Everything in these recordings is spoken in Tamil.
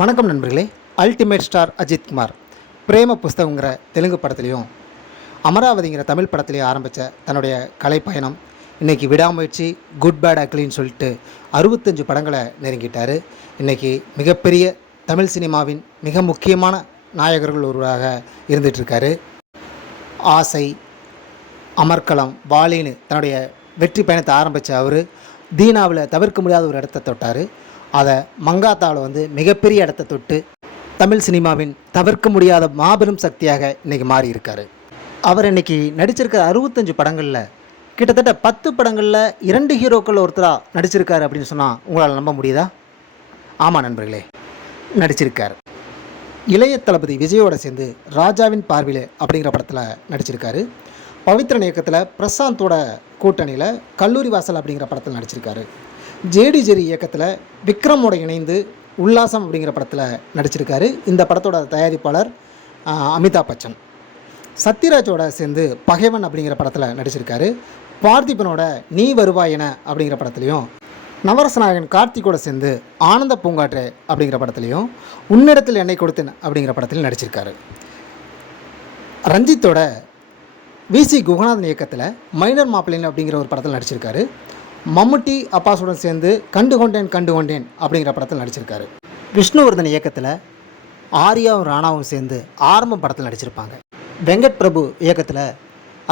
வணக்கம் நண்பர்களே. அல்டிமேட் ஸ்டார் அஜித்குமார் பிரேம புஸ்தகங்கிற தெலுங்கு படத்துலையும் அமராவதிங்கிற தமிழ் படத்துலேயும் ஆரம்பித்த தன்னுடைய கலைப்பயணம் இன்றைக்கி விடாமுயற்சி குட் பேட் அக்லின்னு சொல்லிட்டு அறுபத்தஞ்சு படங்களை நெருங்கிட்டார். இன்றைக்கி மிகப்பெரிய தமிழ் சினிமாவின் மிக முக்கியமான நாயகர்கள் ஒருவராக இருந்துகிட்ருக்காரு ஆசை அமர்க்களம் வாலின்னு தன்னுடைய வெற்றி பயணத்தை ஆரம்பித்த அவர் தீனாவில் தவிர்க்க முடியாத ஒரு இடத்த தொட்டார். அதை மங்காத்தாவில் வந்து மிகப்பெரிய இடத்த தொட்டு தமிழ் சினிமாவின் தவிர்க்க முடியாத மாபெரும் சக்தியாக இன்றைக்கி மாறி அவர் இன்னைக்கு நடிச்சிருக்கிற அறுபத்தஞ்சு படங்களில் கிட்டத்தட்ட பத்து படங்களில் இரண்டு ஹீரோக்கள் ஒருத்தராக நடிச்சிருக்காரு அப்படின்னு சொன்னால் உங்களால் நம்ப முடியுதா? ஆமாம் நண்பர்களே நடிச்சிருக்கார். இளைய தளபதி விஜயோட சேர்ந்து ராஜாவின் பார்வையில் அப்படிங்கிற படத்தில் நடிச்சிருக்காரு. பவித்ரன் இயக்கத்தில் பிரசாந்தோட கூட்டணியில் கல்லூரி வாசல் அப்படிங்கிற படத்தில் நடிச்சிருக்காரு. ஜேடி ஜெரி இயக்கத்தில் விக்ரமோட இணைந்து உல்லாசம் அப்படிங்கிற படத்தில் நடிச்சிருக்காரு. இந்த படத்தோட தயாரிப்பாளர் அமிதாப் பச்சன். சத்யராஜோட சேர்ந்து பகைவன் அப்படிங்கிற படத்தில் நடிச்சிருக்காரு. பார்த்திபனோட நீ வருவாய் என அப்படிங்கிற படத்துலையும் நவரசநாயகன் கார்த்திகோட சேர்ந்து ஆனந்த பூங்காற்று அப்படிங்கிற படத்துலையும் உன்னிடத்தில் என்னை கொடுத்தேன் அப்படிங்கிற படத்தில் நடிச்சிருக்காரு. ரஞ்சித்தோட விசி குகநாதன் இயக்கத்தில் மைனர் மாப்பிள்ளைன் அப்படிங்கிற ஒரு படத்தில் நடிச்சிருக்காரு. மம்முட்டி அப்பாஸுடன் சேர்ந்து கண்டு கொண்டேன் கண்டு கொண்டேன் அப்படிங்கிற படத்தில் நடிச்சிருக்காரு. விஷ்ணுவர்தன் இயக்கத்தில் ஆர்யாவும் ராணாவும் சேர்ந்து ஆரம்பம் படத்தில் நடிச்சிருப்பாங்க. வெங்கட் பிரபு இயக்கத்தில்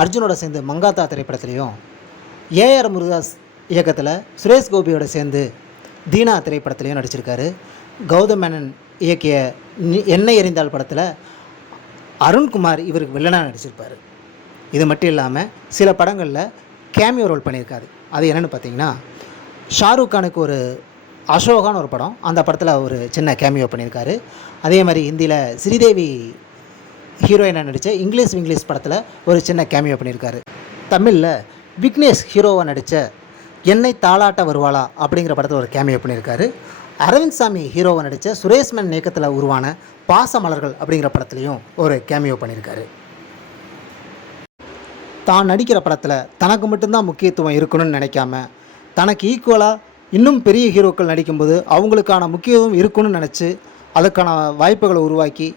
அர்ஜுனோட சேர்ந்து மங்காத்தா திரைப்படத்துலையும் ஏஆர் முருகாஸ் இயக்கத்தில் சுரேஷ் கோபியோட சேர்ந்து தீனா திரைப்படத்துலையும் நடிச்சிருக்காரு. கௌதம் மேனன் இயக்கிய என்னை எண்ணெய் எறிந்தால் படத்தில் அருண்குமார் இவருக்கு வில்லனாக நடிச்சிருப்பார். இது மட்டும் இல்லாமல் சில படங்களில் கேமியோ ரோல் பண்ணியிருக்காரு. அது என்னென்னு பார்த்தீங்கன்னா ஷாருக் கானுக்கு ஒரு அசோகான்னு ஒரு படம். அந்த படத்தில் ஒரு சின்ன கேமியோ பண்ணியிருக்காரு. அதே மாதிரி ஹிந்தியில் ஸ்ரீதேவி ஹீரோயினாக நடித்த இங்கிலீஷ் இங்கிலீஷ் படத்தில் ஒரு சின்ன கேமியோ பண்ணியிருக்காரு. தமிழில் விக்னேஷ் ஹீரோவாக நடித்த என்னை தாளாட்ட வருவாளா அப்படிங்கிற படத்தில் ஒரு கேமியோ பண்ணியிருக்காரு. அரவிந்த் சாமி ஹீரோவை நடித்த சுரேஷ்மன் இயக்கத்தில் உருவான பாசமலர்கள் அப்படிங்கிற படத்துலையும் ஒரு கேமியோ பண்ணியிருக்காரு. தான் நடிக்கிற படத்தில் தனக்கு மட்டும்தான் முக்கியத்துவம் இருக்கணும்னு நினைக்காம தனக்கு ஈக்குவலாக இன்னும் பெரிய ஹீரோக்கள் நடிக்கும்போது அவங்களுக்கான முக்கியத்துவம் இருக்கணும்னு நினச்சி அதுக்கான வாய்ப்புகளை உருவாக்கி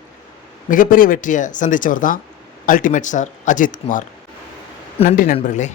மிகப்பெரிய வெற்றியை சந்தித்தவர் தான் அல்டிமேட் சார் அஜித் குமார். நன்றி நண்பர்களே.